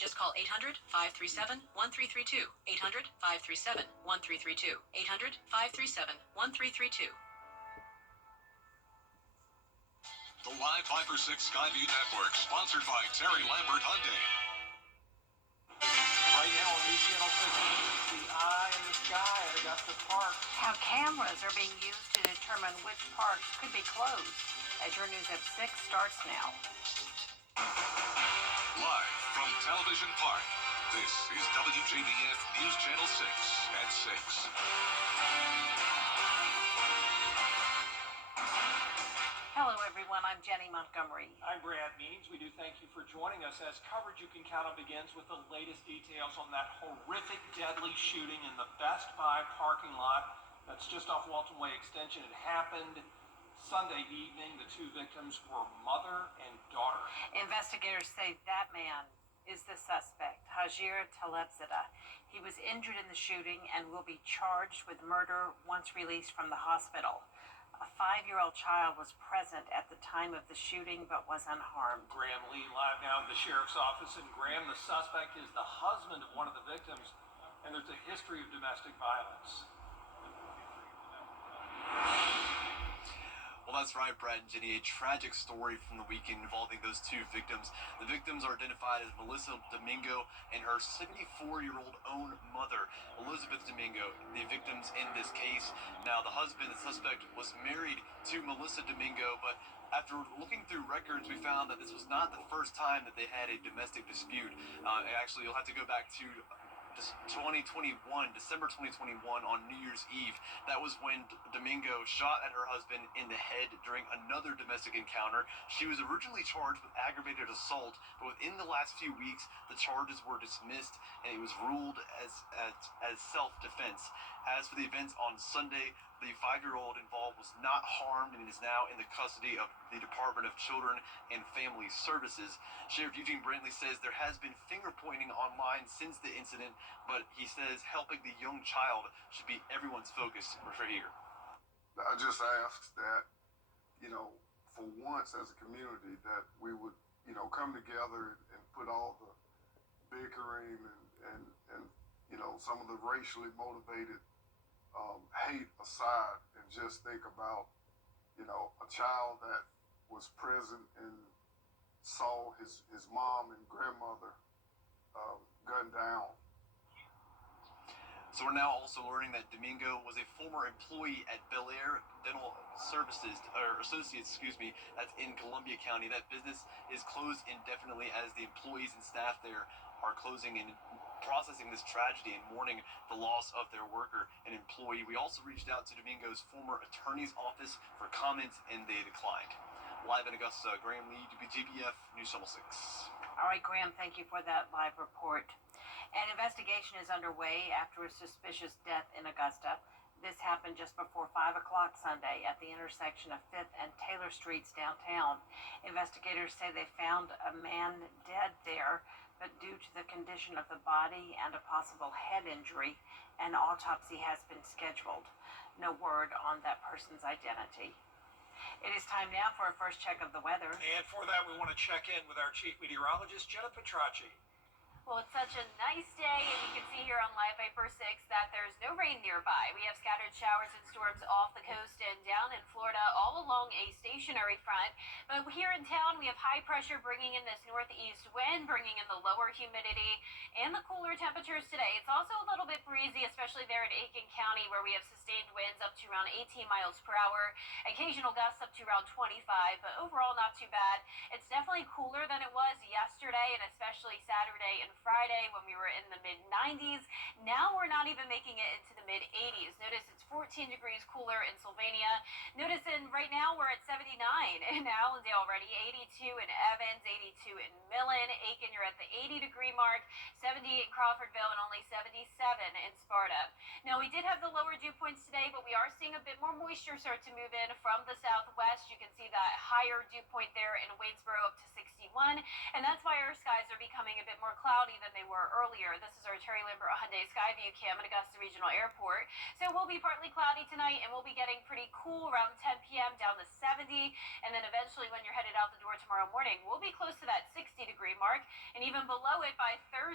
Just call 800-537-1332. 800-537-1332. 800-537-1332. The Live 5 for 6 Skyview Network, sponsored by Terry Lambert Hyundai. Right now on News Channel 6, the eye in the sky at Augusta Park. How cameras are being used to determine which parks could be closed. Your News at 6 starts now. Live from Television Park, this is WJBF News Channel 6 at 6. Hello, everyone. I'm Jenny Montgomery. I'm Brad Means. We do thank you for joining us as coverage you can count on begins with the latest details on that horrific, deadly shooting in the Best Buy parking lot. That's just off Walton Way Extension. It happened Sunday evening. The two victims were mother and daughter. Investigators say that man is the suspect, Hajir Talebzadeh. He was injured in the shooting and will be charged with murder once released from the hospital. A 5-year-old child was present at the time of the shooting but was unharmed. Graham Lee live now at the sheriff's office. And Graham, the suspect, is the husband of one of the victims, and there's a history of domestic violence. Well, that's right, Brad and Jenny. A tragic story from the weekend involving those two victims. The victims are identified as Melissa Domingo and her 74-year-old own mother, Elizabeth Domingo, the victims in this case. Now, the husband, the suspect, was married to Melissa Domingo, but after looking through records, we found that this was not the first time that they had a domestic dispute. Actually, you'll have to go back to December 2021 on New Year's Eve. That was when Domingo shot at her husband in the head during another domestic encounter. She was originally charged with aggravated assault, but within the last few weeks, the charges were dismissed and it was ruled as self-defense. As for the events on Sunday, the 5-year-old involved was not harmed and is now in the custody of the Department of Children and Family Services. Sheriff Eugene Brantley says there has been finger-pointing online since the incident, but he says helping the young child should be everyone's focus for here. I just ask that, for once as a community, that we would, come together and put all the bickering and some of the racially motivated hate aside and just think about, a child that was present and saw his mom and grandmother gunned down. So we're now also learning that Domingo was a former employee at Bel Air Dental Services, or Associates, that's in Columbia County. That business is closed indefinitely as the employees and staff there are closing and processing this tragedy and mourning the loss of their worker and employee. We also reached out to Domingo's former attorney's office for comments, and they declined. Live in Augusta, Graham Lee, WJBF News Channel 6. All right, Graham, thank you for that live report. An investigation is underway after a suspicious death in Augusta. This happened just before 5 o'clock Sunday at the intersection of 5th and Taylor Streets downtown. Investigators say they found a man dead there, but due to the condition of the body and a possible head injury, an autopsy has been scheduled. No word on that person's identity. It is time now for a first check of the weather. And for that, we want to check in with our chief meteorologist, Jenna Petracci. Well, it's such a nice day, and you can see here on Live 5 for 6 that there's no rain nearby. We have scattered showers and storms off the coast and down in Florida, all along a stationary front. But here in town, we have high pressure bringing in this northeast wind, bringing in the lower humidity and the cooler temperatures today. It's also a little bit breezy, especially there in Aiken County, where we have sustained winds up to around 18 miles per hour, occasional gusts up to around 25, but overall not too bad. It's definitely cooler than it was yesterday, and especially Saturday and Friday when we were in the mid-90s. Now we're not even making it into the mid-80s. Notice it's 14 degrees cooler in Sylvania. Notice right now we're at 79 in Allendale already, 82 in Evans, 82 in Millen. Aiken, you're at the 80-degree mark, 70 in Crawfordville, and only 77 in Sparta. Now, we did have the lower dew points today, but we are seeing a bit more moisture start to move in from the southwest. You can see that higher dew point there in Waynesboro up to 61, and that's why our skies are becoming a bit more cloudy than they were earlier. This is our Terry Lambert Hyundai Skyview cam at Augusta Regional Airport. So we'll be partly cloudy tonight, and we'll be getting pretty cool around 10 p.m. down to 70, and then eventually when you're headed out the door tomorrow morning, we'll be close to that 60-degree mark, and even below it by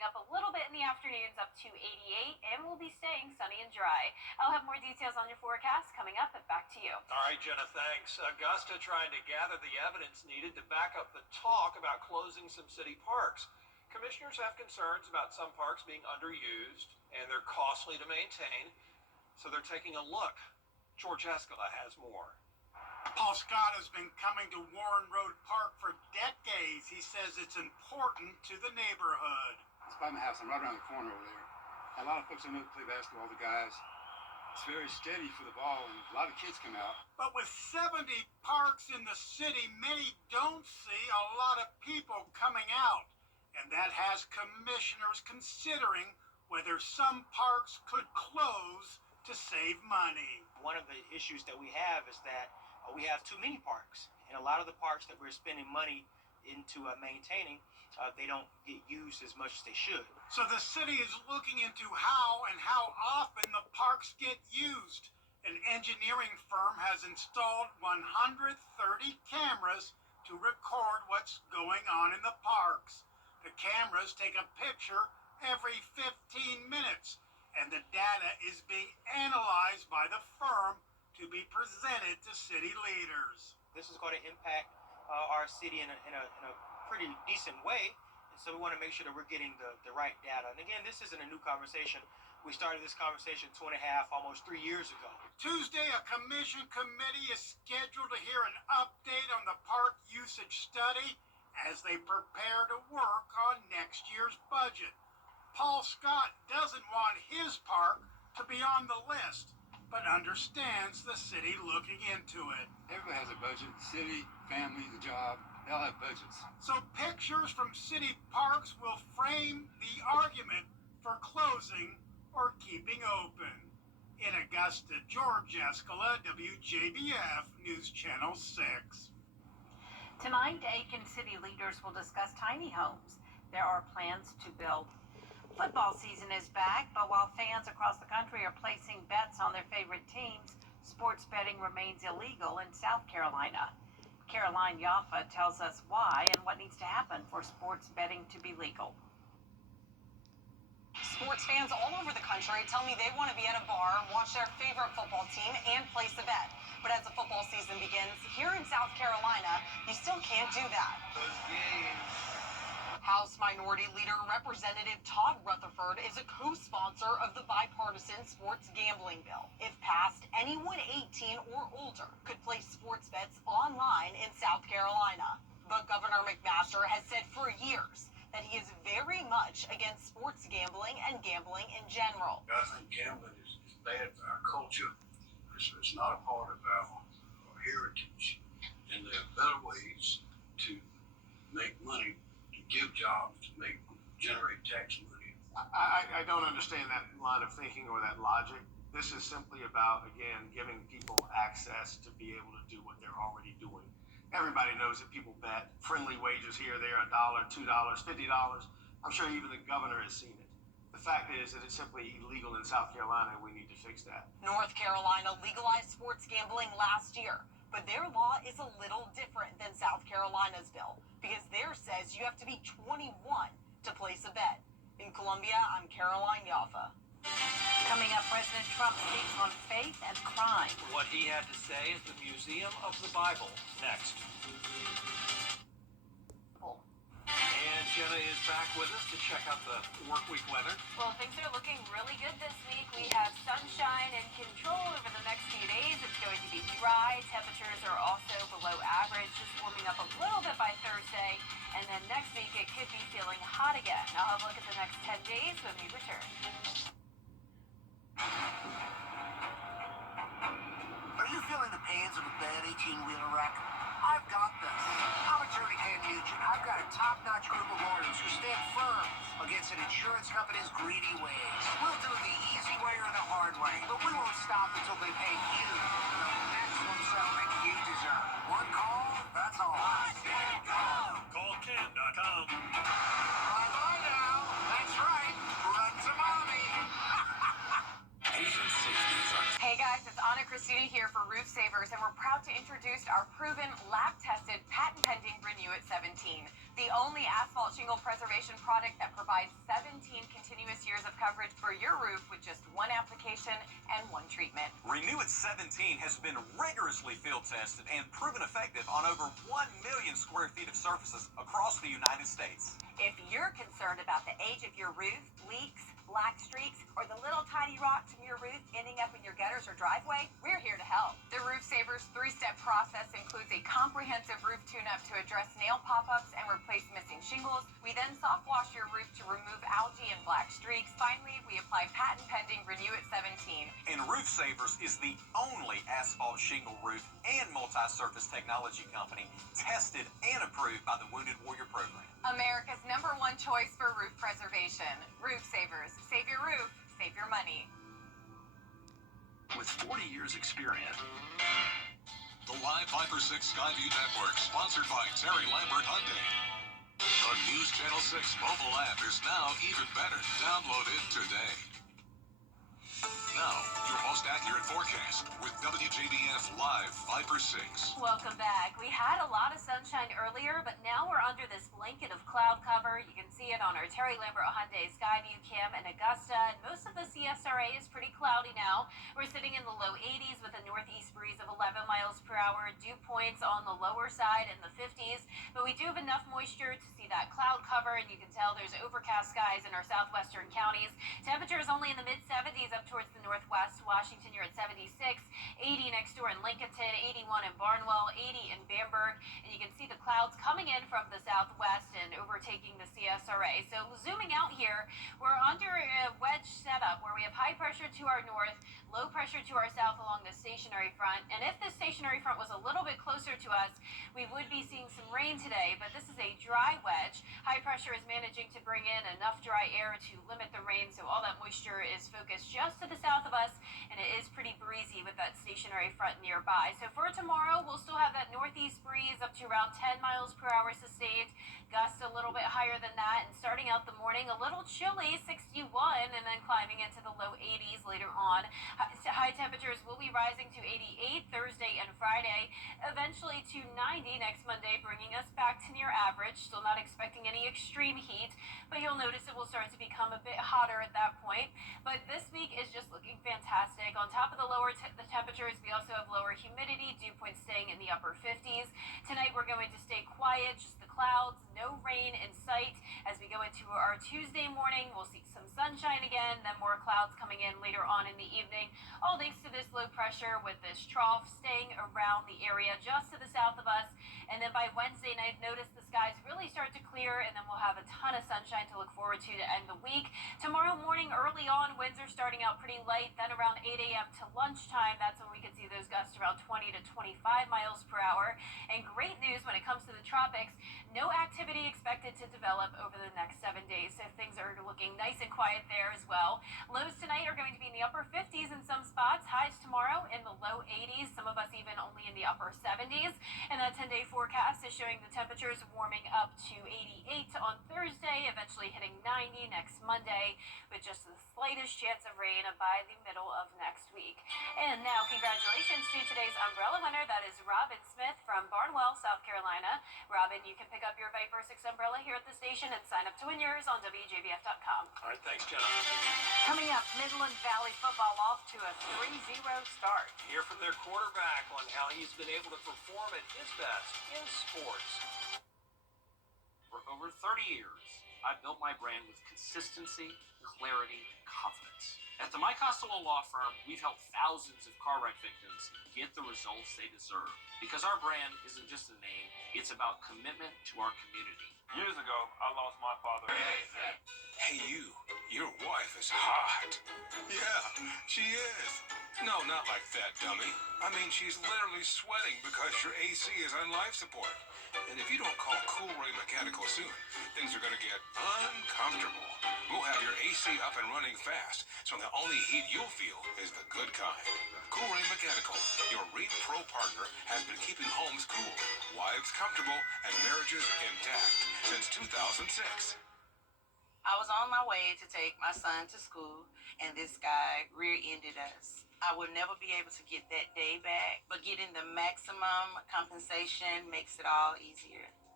warming up a little bit in the afternoons up to 88, and we'll be staying sunny and dry. I'll have more details on your forecast coming up, but back to you. All right, Jenna, thanks. Augusta trying to gather the evidence needed to back up the talk about closing some city parks. Commissioners have concerns about some parks being underused and they're costly to maintain, so they're taking a look. George Escala has more. Paul Scott has been coming to Warren Road Park for decades. He says it's important to the neighborhood. It's by my house. I'm right around the corner over there. A lot of folks I know play basketball, the guys. It's very steady for the ball, and a lot of kids come out. But with 70 parks in the city, many don't see a lot of people coming out. And that has commissioners considering whether some parks could close to save money. One of the issues that we have is that we have too many parks, and a lot of the parks that we're spending money into maintaining, they don't get used as much as they should. So the city is looking into how and how often the parks get used. An engineering firm has installed 130 cameras to record what's going on in the parks. The cameras take a picture every 15 minutes, and the data is being analyzed by the firm to be presented to city leaders. This is going to impact our city in a pretty decent way, and so we want to make sure that we're getting the right data. And again, this isn't a new conversation. We started this conversation 2.5, almost 3 years ago. Tuesday, a commission committee is scheduled to hear an update on the park usage study as they prepare to work on next year's budget. Paul Scott doesn't want his park to be on the list, but understands the city looking into it. Everybody has a budget. The city, family, the job, they all have budgets. So pictures from city parks will frame the argument for closing or keeping open. In Augusta, George Escala, WJBF News Channel 6. Tonight, Aiken city leaders will discuss tiny homes. There are plans to build. Football season is back, but while fans across the country are placing bets on their favorite teams, sports betting remains illegal in South Carolina. Caroline Yaffa tells us why and what needs to happen for sports betting to be legal. Sports fans all over the country tell me they want to be at a bar, watch their favorite football team, and place a bet. But as the football season begins, here in South Carolina, you still can't do that. House Minority Leader Representative Todd Rutherford is a co-sponsor of the bipartisan sports gambling bill. If passed, anyone 18 or older could place sports bets online in South Carolina. But Governor McMaster has said for years that he is very much against sports gambling and gambling in general. I think gambling is bad for our culture. It's not a part of our heritage. And there are better ways to make money, to give jobs, to generate tax money. I don't understand that line of thinking or that logic. This is simply about, again, giving people access to be able to do what they're already doing. Everybody knows that people bet. Friendly wagers here, there, $1, $2, $50. I'm sure even the governor has seen it. The fact is that it's simply illegal in South Carolina, and we need to fix that. North Carolina legalized sports gambling last year, but their law is a little different than South Carolina's bill because theirs says you have to be 21 to place a bet. In Columbia, I'm Caroline Yaffa. Coming up, President Trump speaks on faith and crime. What he had to say at the Museum of the Bible next. And Jenna is back with us to check out the work week weather. Well, things are looking really good this week. We have sunshine and control over the next few days. It's going to be dry. Temperatures are also below average, just warming up a little bit by Thursday. And then next week, it could be feeling hot again. I'll have a look at the next 10 days when we return. Are you feeling the pains of a bad 18-wheeler wreck? I've got this. I'm attorney Ken Nugent. I've got a top-notch group of lawyers who stand firm against an insurance company's greedy ways. We'll do the easy way or the hard way, but we won't stop until they pay you the maximum settlement you deserve. One call, that's all. Watch it go! CallKen.com. Bye-bye now. That's right. Run to mommy. Asian 60s are Hey guys, it's Anna Christina here for Roof Savers, and we're proud to introduce our proven, lab-tested, patent-pending Renew at 17. the only asphalt shingle preservation product that provides 17 continuous years of coverage for your roof with just one application and one treatment. Renew It 17 has been rigorously field tested and proven effective on over 1 million square feet of surfaces across the United States. If you're concerned about the age of your roof, leaks, black streaks, or the little tiny rocks from your roof ending up in your gutters or driveway, we're here to help. The Roof Savers 3-step process includes a comprehensive roof tune-up to address nail pop-ups and replace missing shingles. We then soft wash your roof to remove algae and black streaks. Finally, we apply patent-pending Renew It 17. And Roof Savers is the only asphalt shingle roof and multi-surface technology company tested and approved by the Wounded Warrior Program. America's #1 choice for roof preservation. Roof Savers. Save your roof, save your money. With 40 years experience. The Live Viper 6 Skyview Network, sponsored by Terry Lambert Hyundai. The News Channel 6 mobile app is now even better. Download it today. Now, your most accurate forecast with WJBF Live Viper 6. Welcome back. We had a lot of sunshine earlier, but now we're under this blanket of cloud cover. You can see it on our Terry Lambert Hyundai Skyview Cam in Augusta, and most of the CSRA is pretty cloudy now. We're sitting in the low 80s with a northeast breeze of 11 miles per hour. Dew points on the lower side in the 50s, but we do have enough moisture to see that cloud cover, and you can tell there's overcast skies in our southwestern counties. Temperatures only in the mid-70s up towards the northwest. Washington, you're at 76, 80 next door in Lincolnton, 81 in Barnwell, 80 in Bamberg, and you can see the clouds coming in from the southwest and overtaking the CSRA. So zooming out here, we're under a wedge setup where we have high pressure to our north, low pressure to our south along the stationary front, and if this stationary front was a little bit closer to us, we would be seeing some rain today, but this is a dry wedge. High pressure is managing to bring in enough dry air to limit the rain, so all that moisture is focused just to the south of us, and it is pretty breezy with that stationary front nearby. So for tomorrow, we'll still have that northeast breeze up to around 10 miles per hour sustained, gusts a little bit higher than that, and starting out the morning a little chilly, 61, and then climbing into the low 80s later on. High temperatures will be rising to 88 Thursday and Friday, eventually to 90 next Monday, bringing us back to near average. Still not expecting any extreme heat, but you'll notice it will start to become a bit hotter at that point. But this week is just looking fantastic. On top of the lower the temperatures, we also have lower humidity, dew points staying in the upper 50s. Tonight we're going to stay quiet, just the clouds, no rain in sight. As we go into our Tuesday morning, we'll see some sunshine again, then more clouds coming in later on in the evening. All thanks to this low pressure with this trough staying around the area just to the south of us. And then by Wednesday night, notice the skies really start to clear, and then we'll have a ton of sunshine to look forward to end the week. Tomorrow morning, early on, winds are starting out pretty light. Then around 8 a.m. to lunchtime, that's when we can see those gusts around 20 to 25 miles per hour. And great news when it comes to the tropics, no activity expected to develop over the next 7 days. So things are looking nice and quiet there as well. Lows tonight are going to be in the upper 50s in some spots. Highs tomorrow in the low 80s. Some of us even only in the upper 70s. And that 10-day forecast is showing the temperatures warming up to 88 on Thursday, eventually hitting 90 next Monday, with just the slightest chance of rain by the middle of next week. And now, congratulations to today's umbrella winner. That is Robin Smith from Barnwell, South Carolina. Robin, you can pick up your Viper 6 umbrella here at the station and sign up to win yours on WJBF.com. All right, thanks, Jenna. Coming up, Midland Valley football off to a 3-0 start. Hear from their quarterback on how he's been able to perform at his best in sports. For over 30 years, I've built my brand with consistency, clarity, confidence. At the Mike Costello Law Firm, we've helped thousands of car wreck victims get the results they deserve. Because our brand isn't just a name, it's about commitment to our community. Years ago, I lost my father. Hey, your wife is hot. Yeah, she is. No, not like that, dummy. I mean, she's literally sweating because your AC is on life support. And if you don't call Cool Ray Mechanical soon, things are going to get uncomfortable. We'll have your AC up and running fast, so the only heat you'll feel is the good kind. Cool Ray Mechanical, your Reed Pro partner, has been keeping homes cool, wives comfortable, and marriages intact since 2006. I was on my way to take my son to school, and this guy rear-ended us. I will never be able to get that day back, but getting the maximum compensation makes it all easier.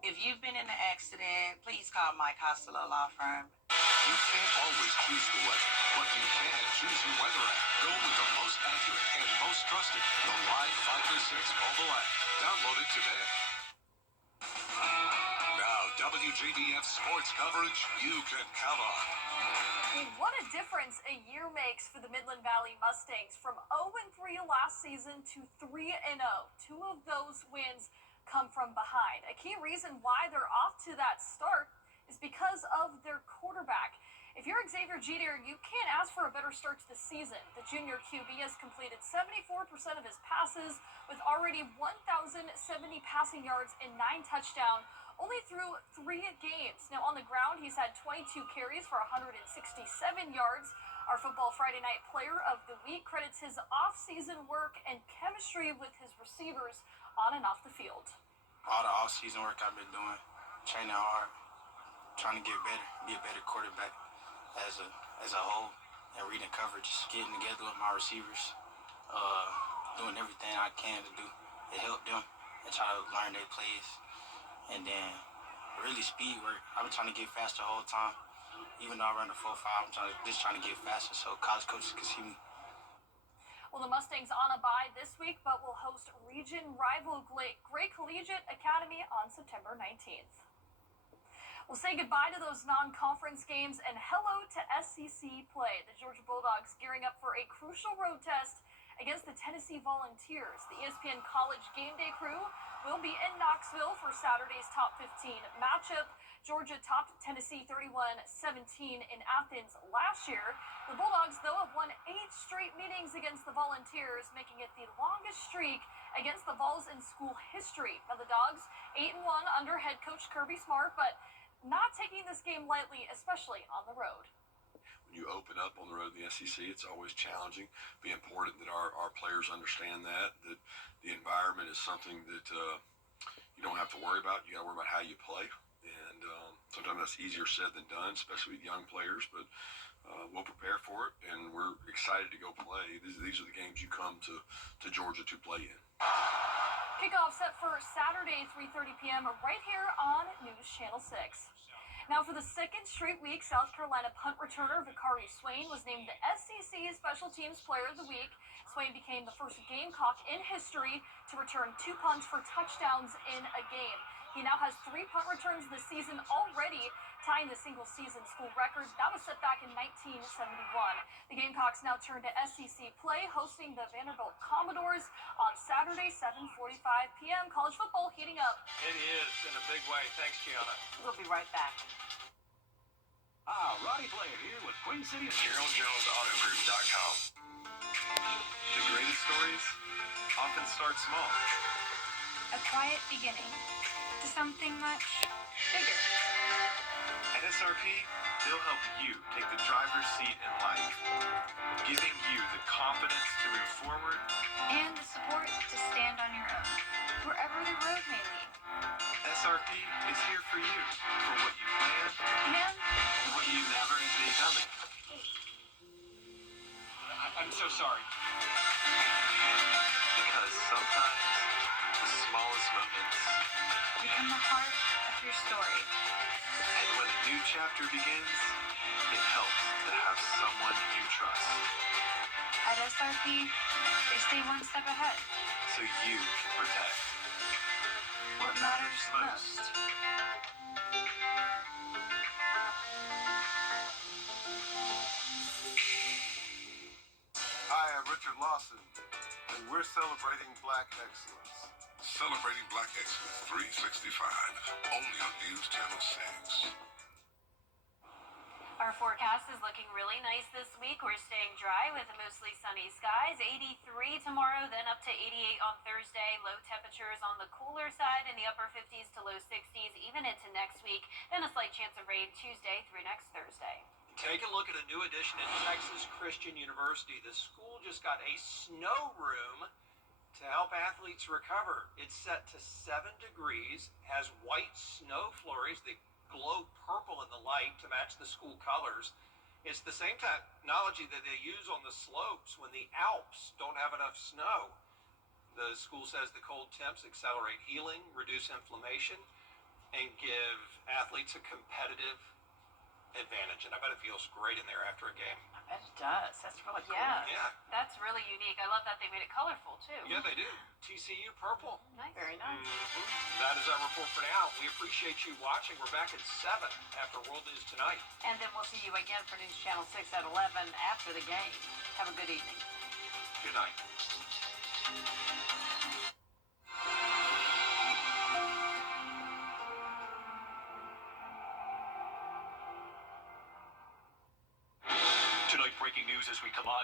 If you've been in an accident, please call Mike Hostler Law Firm. You can't always choose the weather, but you can choose your weather app. Go with the most accurate and most trusted, the Live Fighter 6 mobile app. Download it today. Now, WJBF sports coverage you can count on. What a difference a year makes for the Midland Valley Mustangs. From 0-3 last season to 3-0. Two of those wins come from behind. A key reason why they're off to that start is because of their quarterback. If you're Xavier Jeter, you can't ask for a better start to the season. The junior QB has completed 74% of his passes with already 1,070 passing yards and 9 touchdowns, only through 3 games. Now on the ground, he's had 22 carries for 167 yards. Our Football Friday Night Player of the Week credits his off-season work and chemistry with his receivers on and off the field. All the off-season work I've been doing, training hard, trying to get better, be a better quarterback as a whole, and reading coverage, getting together with my receivers, doing everything I can to do to help them and try to learn their plays. And then really speed work. I've been trying to get faster the whole time. Even though I run the 4.5, I'm just trying to get faster so college coaches can see me. Well, the Mustangs on a bye this week, but will host region rival Gray Collegiate Academy on September 19th. We'll say goodbye to those non-conference games and hello to SEC play. The Georgia Bulldogs gearing up for a crucial road test against the Tennessee Volunteers. The ESPN College Game Day crew will be in Knoxville for Saturday's top 15 matchup. Georgia topped Tennessee 31-17 in Athens last year. The Bulldogs, though, have won 8 straight meetings against the Volunteers, making it the longest streak against the Vols in school history. Now, the Dogs 8-1 under head coach Kirby Smart, but not taking this game lightly, especially on the road. When you open up on the road in the SEC, it's always challenging. It'd be important that our players understand that the environment is something that you don't have to worry about. You got to worry about how you play. And sometimes that's easier said than done, especially with young players. But we'll prepare for it, and we're excited to go play. These are the games you come to Georgia to play in. Kickoff set for Saturday, 3:30 p.m. right here on News Channel 6. Now, for the second straight week, South Carolina punt returner Vicari Swain was named the SEC Special Teams Player of the Week. Swain became the first Gamecock in history to return 2 punts for touchdowns in a game. He now has 3 punt returns this season already, tying the single-season school record that was set back in 1971. The Gamecocks now turn to SEC play, hosting the Vanderbilt Commodores on Saturday, 7:45 p.m. College football heating up. It is in a big way. Thanks, Gianna. We'll be right back. Roddy Player here with Queen City. GeraldJonesAutoGroup.com. The greatest stories often start small. A quiet beginning to something much bigger. At SRP, they'll help you take the driver's seat in life, giving you the confidence to move forward And the support to stand on your own, wherever the road may lead. SRP is here for you, for what you plan And what you never see coming. I'm so sorry. Because sometimes the smallest moments become the heart of your story. And when a new chapter begins, it helps to have someone you trust. At SRP, they stay one step ahead. So you can protect What matters most. Hi, I'm Richard Lawson, and we're celebrating Black excellence. Celebrating Black Excellence 365, only on News Channel 6. Our forecast is looking really nice this week. We're staying dry with mostly sunny skies. 83 tomorrow, then up to 88 on Thursday. Low temperatures on the cooler side in the upper 50s to low 60s, even into next week. Then a slight chance of rain Tuesday through next Thursday. Take a look at a new addition in Texas Christian University. The school just got a snow room to help athletes recover. It's set to 7 degrees, has white snow flurries that glow purple in the light to match the school colors. It's the same technology that they use on the slopes when the Alps don't have enough snow. The school says the cold temps accelerate healing, reduce inflammation, and give athletes a competitive advantage. And I bet it feels great in there after a game. I bet it does. That's really cool. Yeah, Yeah. that's really unique. I love that they made it colorful too. Yeah, they do. TCU purple. Nice. Very nice. That is our report for now. We appreciate you watching. We're back at 7 after World News Tonight. And then we'll see you again for News Channel 6 at 11 after the game. Have a good evening. Good night. Tonight, breaking news as we come on.